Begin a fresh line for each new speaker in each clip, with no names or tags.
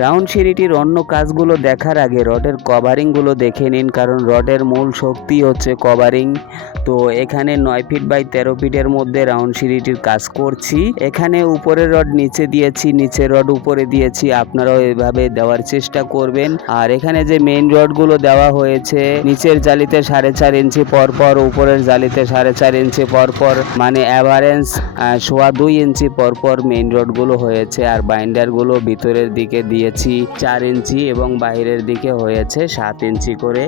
Round সিঁড়িটির অন্য কাজগুলো দেখার আগে রডের কভারিংগুলো দেখে নিন, কারণ রডের মূল শক্তি হচ্ছে কভারিং। তো এখানে নয় ফিট বাই তেরো ফিটের মধ্যে রাউন্ড সিঁড়িটির কাজ করছি। এখানে উপরের রড নিচে দিয়েছি, নিচের রড উপরে দিয়েছি, আপনারাও এভাবে দেওয়ার চেষ্টা করবেন। আর এখানে যে মেইন রডগুলো দেওয়া হয়েছে, নিচের জালিতে সাড়ে চার ইঞ্চি পর পর, উপরের জালিতে সাড়ে চার ইঞ্চি পর পর মানে অ্যাভারেন্স সোয়া দুই ইঞ্চি পর পর মেইন রডগুলো হয়েছে। আর বাইন্ডারগুলো ভিতরের দিকে দিয়েছি। চার ইঞ্চি এবং বাইরের দিকে হয়েছে সাত ইঞ্চি করে।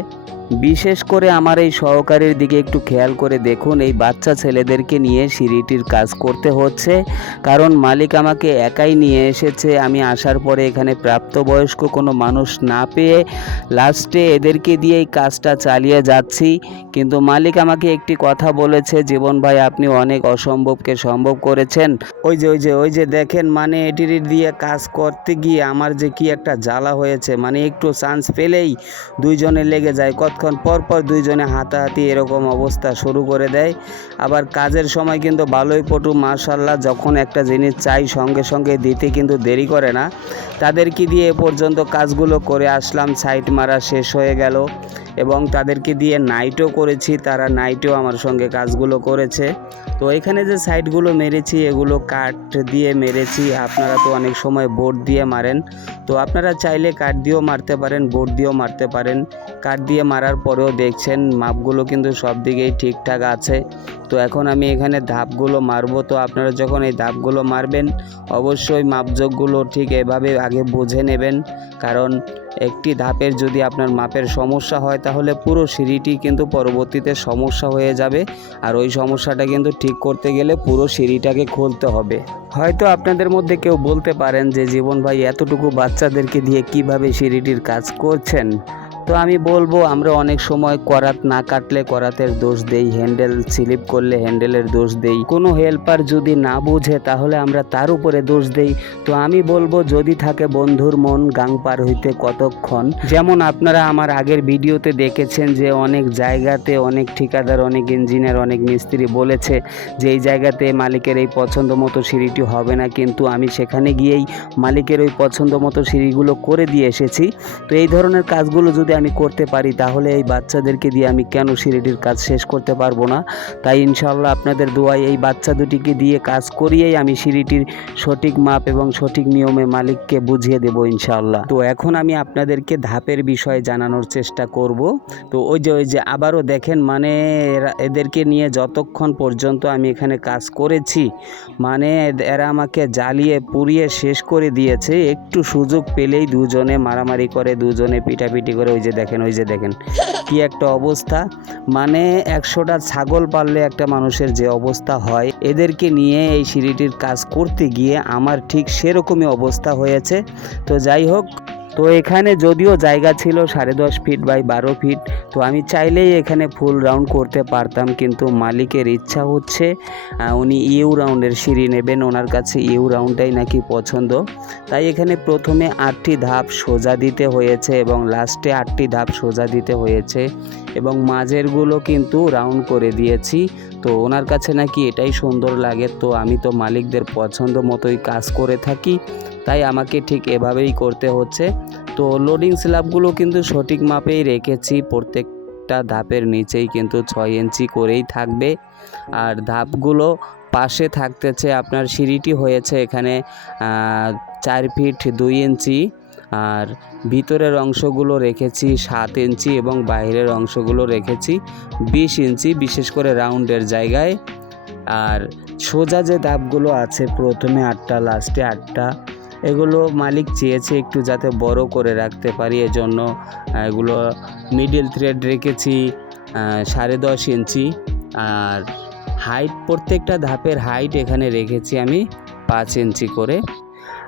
বিশেষ করে আমার এই সহকারীর দিকে একটু খেয়াল করে দেখুন, এই বাচ্চা ছেলেদেরকে নিয়ে সিঁড়িটির কাজ করতে হচ্ছে। কারণ মালিক আমাকে একাই নিয়ে এসেছে, আমি আসার পরে এখানে প্রাপ্তবয়স্ক কোনো মানুষ না পেয়ে লাস্টে এদেরকে দিয়ে এই কাজটা চালিয়ে যাচ্ছি। কিন্তু মালিক আমাকে একটি কথা বলেছে, জীবন ভাই, আপনি অনেক অসম্ভবকে সম্ভব করেছেন। ওই যে ওই যে ওই যে দেখেন মানে এটির দিয়ে কাজ করতে গিয়ে আমার যে কি একটা জ্বালা হয়েছে মানে একটু চান্স পেলেই দুইজনে লেগে যায়। কতক্ষণ পর পরপর দুইজনে হাতাহাতি এরকম অবস্থা শুরু করে দেয়। আবার কাজের সময় কিন্তু ভালোই পটু মার্শাল্লাহ যখন একটা জিনিস চাই সঙ্গে সঙ্গে দিতে কিন্তু দেরি করে না। তাদেরকে দিয়ে এ পর্যন্ত কাজগুলো করে আসলাম সাইট মারা শেষ হয়ে গেল। এবং তাদেরকে দিয়ে নাইটও করেছি, তারা নাইটেও আমার সঙ্গে কাজগুলো করেছে। তো এখানে যে সাইডগুলো মেরেছি, এগুলো কাঠ দিয়ে মেরেছি। আপনারা তো অনেক সময় বোর্ড দিয়ে মারেন। তো আপনারা চাইলে কাঠ দিয়েও মারতে পারেন বোর্ড দিয়েও মারতে পারেন। কাঠ দিয়ে মারার পরেও দেখছেন, মাপগুলো কিন্তু সব দিকেই ঠিকঠাক আছে। তো এখন আমি এখানে ধাপগুলো মারবো। তো আপনারা যখন এই ধাপগুলো মারবেন, অবশ্যই মাপযোগগুলো ঠিক এভাবে আগে বুঝে নেবেন। কারণ একটি ধাপের যদি আপনার মাপের সমস্যা হয়, তাহলে পুরো সিঁড়িটি কিন্তু পরবর্তীতে সমস্যা হয়ে যাবে। আর ওই সমস্যাটা কিন্তু ঠিক করতে গেলে পুরো সিঁড়িটাকে খুলতে হবে। হয়তো আপনাদের মধ্যে কেউ বলতে পারেন যে, জীবন ভাই, এতটুকু বাচ্চাদেরকে দিয়ে কীভাবে সিঁড়িটির কাজ করছেন? তো আমি বলব, আমরা অনেক সময় করাত না কাটলে করাতের দোষ দেই হ্যান্ডেল স্লিপ করলে হ্যান্ডেলের দোষ দেই। কোনো হেল্পার যদি না বুঝে, তাহলে আমরা তার উপরে দোষ দেই। তো আমি বলব, যদি থাকে বন্ধুর মন গাং পার হইতে কতক্ষণ? যেমন আপনারা আমার আগের ভিডিওতে দেখেছেন যে, অনেক জায়গাতে অনেক ঠিকাদার, অনেক ইঞ্জিনিয়ার অনেক মিস্ত্রি বলেছে যে, এই জায়গাতে মালিকের এই পছন্দ মতো সিঁড়িটি হবে না, কিন্তু আমি সেখানে গিয়েই মালিকের ওই পছন্দ মতো সিঁড়িগুলো করে দিয়ে এসেছি। তো এই ধরনের কাজগুলো যদি আমি করতে পারি, তাহলে এই বাচ্চাদেরকে দিয়ে আমি কেন সিঁড়িটির কাজ শেষ করতে পারব না? তাই ইনশাল্লাহ আপনাদের দোয়ায় এই বাচ্চা দুটিকে দিয়ে কাজ করিয়েই আমি সিঁড়িটির সঠিক মাপ এবং সঠিক নিয়মে মালিককে বুঝিয়ে দেবো ইনশাল্লাহ তো এখন আমি আপনাদেরকে ধাপের বিষয়ে জানানোর চেষ্টা করব। তো ওই যে ওই যে, আবারও দেখেন মানে এদেরকে নিয়ে যতক্ষণ পর্যন্ত আমি এখানে কাজ করেছি মানে এরা আমাকে জ্বালিয়ে পুড়িয়ে শেষ করে দিয়েছে, একটু সুযোগ পেলেই দুজনে মারামারি করে, দুজনে পিটাপিটি করে, ওই যে দেখেন, ওই যে দেখেন, কি একটা অবস্থা। মানে একশোটা ছাগল পাললে একটা মানুষের যে অবস্থা হয়, এদেরকে নিয়ে এই সিঁড়িটির কাজ করতে গিয়ে আমার ঠিক সেরকমই অবস্থা হয়েছে। তো যাই হোক তো এখানে যদিও জায়গা ছিল সাড়ে দশ ফিট বাই বারো ফিট তো আমি চাইলেই এখানে ফুল রাউন্ড করতে পারতাম, কিন্তু মালিকের ইচ্ছা হচ্ছে উনি ইউ রাউন্ডের সিঁড়ি নেবেন, ওনার কাছে ইউ রাউন্ডটাই নাকি পছন্দ। তাই এখানে প্রথমে আটটি ধাপ সোজা দিতে হয়েছে এবং লাস্টে আটটি ধাপ সোজা দিতে হয়েছে এবং মাঝেরগুলো কিন্তু রাউন্ড করে দিয়েছি। তো ওনার কাছে নাকি এটাই সুন্দর লাগে, তো আমি তো মালিকদের পছন্দ মতোই কাজ করে থাকি। তাই আমাকে ঠিক এভাবেই করতে হচ্ছে। তো লোডিং স্ল্যাবগুলো কিন্তু সঠিক মাপেই রেখেছি। প্রত্যেকটা ধাপের নিচেই কিন্তু ছয় ইঞ্চি করেই থাকবে। আর ধাপগুলো পাশে থাকতেছে আপনার সিঁড়িটি হয়েছে এখানে চার ফিট দুই ইঞ্চি আর ভিতরের অংশগুলো রেখেছি সাত ইঞ্চি এবং বাইরের অংশগুলো রেখেছি বিশ ইঞ্চি বিশেষ করে রাউন্ডের জায়গায়। আর সোজা যে ধাপগুলো আছে, প্রথমে আটটা লাস্টে আটটা। এগুলো মালিক চেয়েছে একটু যাতে বড় করে রাখতে পারি, এজন্য জন্য এগুলো মিডিল থ্রেড রেখেছি সাড়ে দশ ইঞ্চি, আর হাইট প্রত্যেকটা ধাপের হাইট এখানে রেখেছি আমি পাঁচ ইঞ্চি করে।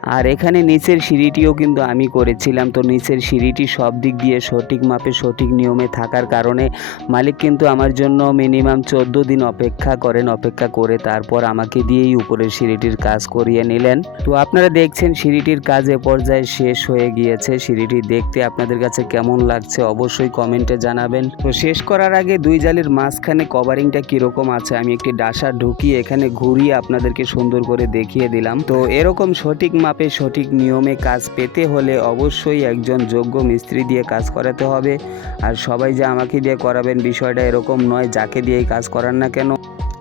আর এখানে নিচের সিঁড়িটিও কিন্তু আমি করেছিলাম। তো নিচের সিঁড়িটি সব দিক দিয়ে সঠিক মাপে, সঠিক নিয়মে থাকার কারণে মালিক কিন্তু আমার জন্য মিনিমাম চোদ্দ দিন অপেক্ষা করেন, অপেক্ষা করে তারপর আমাকে দিয়েই উপরের সিঁড়িটির কাজ করিয়ে নিলেন। তো আপনারা দেখছেন সিঁড়িটির কাজ এ পর্যায়ে শেষ হয়ে গিয়েছে। সিঁড়িটি দেখতে আপনাদের কাছে কেমন লাগছে অবশ্যই কমেন্টে জানাবেন। তো শেষ করার আগে দুই জালের মাঝখানে কভারিংটা কীরকম আছে আমি একটি ডাসা ঢুকিয়ে এখানে ঘুরিয়ে আপনাদেরকে সুন্দর করে দেখিয়ে দিলাম। তো এরকম সঠিক মাপ মাপে সঠিক নিয়মে কাজ পেতে হলে অবশ্যই একজন যোগ্য মিস্ত্রি দিয়ে কাজ করাতে হবে। আর সবাই যে আমাকে দিয়ে করাবেন বিষয়টা এরকম নয়, যাকে দিয়েই কাজ করান না কেন?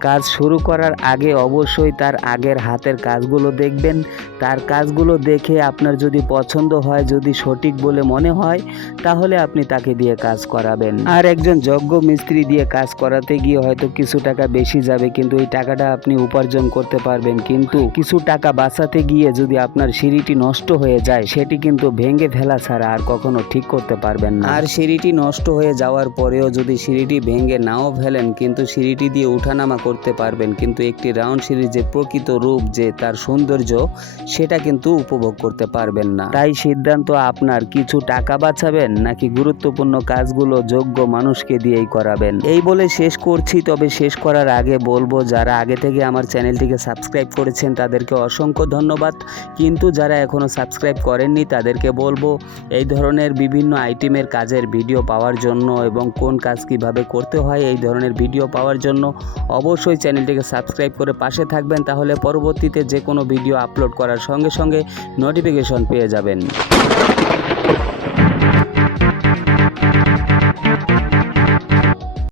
কাজ শুরু করার আগে অবশ্যই তার আগের হাতের কাজগুলো দেখবেন। তার কাজগুলো দেখে আপনার যদি পছন্দ হয়, যদি সঠিক বলে মনে হয়, তাহলে আপনি তাকে দিয়ে কাজ করাবেন। আর একজন যোগ্য মিস্ত্রি দিয়ে কাজ করাতে গিয়ে হয়তো কিছু টাকা বেশি যাবে, কিন্তু এই টাকাটা আপনি উপার্জন করতে পারবেন। কিন্তু কিছু টাকা বাঁচাতে গিয়ে যদি আপনার সিঁড়িটি নষ্ট হয়ে যায়, সেটি কিন্তু ভেঙে ফেলা ছাড়া আর কখনো ঠিক করতে পারবেন না। আর সিঁড়িটি নষ্ট হয়ে যাওয়ার পরেও যদি সিঁড়িটি ভেঙে নাও ফেলেন, কিন্তু সিঁড়িটি দিয়ে উঠানামা করতে পারবেন। কিন্তু একটি রাউন্ড যে প্রকৃত রূপ, যে তার সৌন্দর্য, সেটা কিন্তু উপভোগ করতে পারবেন না। তাই সিদ্ধান্ত আপনার, কিছু টাকা বাঁচাবেন নাকি গুরুত্বপূর্ণ কাজগুলো যোগ্য মানুষকে দিয়েই করাবেন? এই বলে শেষ করছি, তবে শেষ করার আগে বলব, যারা আগে থেকে আমার চ্যানেলটিকে সাবস্ক্রাইব করেছেন, তাদেরকে অসংখ্য ধন্যবাদ। কিন্তু যারা এখনও সাবস্ক্রাইব করেননি, তাদেরকে বলব, এই ধরনের বিভিন্ন আইটেমের কাজের ভিডিও পাওয়ার জন্য এবং কোন কাজ কীভাবে করতে হয়, এই ধরনের ভিডিও পাওয়ার জন্য অবশ্যই চ্যানেলটিকে সাবস্ক্রাইব করে পাশে থাকবেন তাহলে পরবর্তীতে যে কোনো ভিডিও আপলোড করার সঙ্গে সঙ্গে নোটিফিকেশন পেয়ে যাবেন।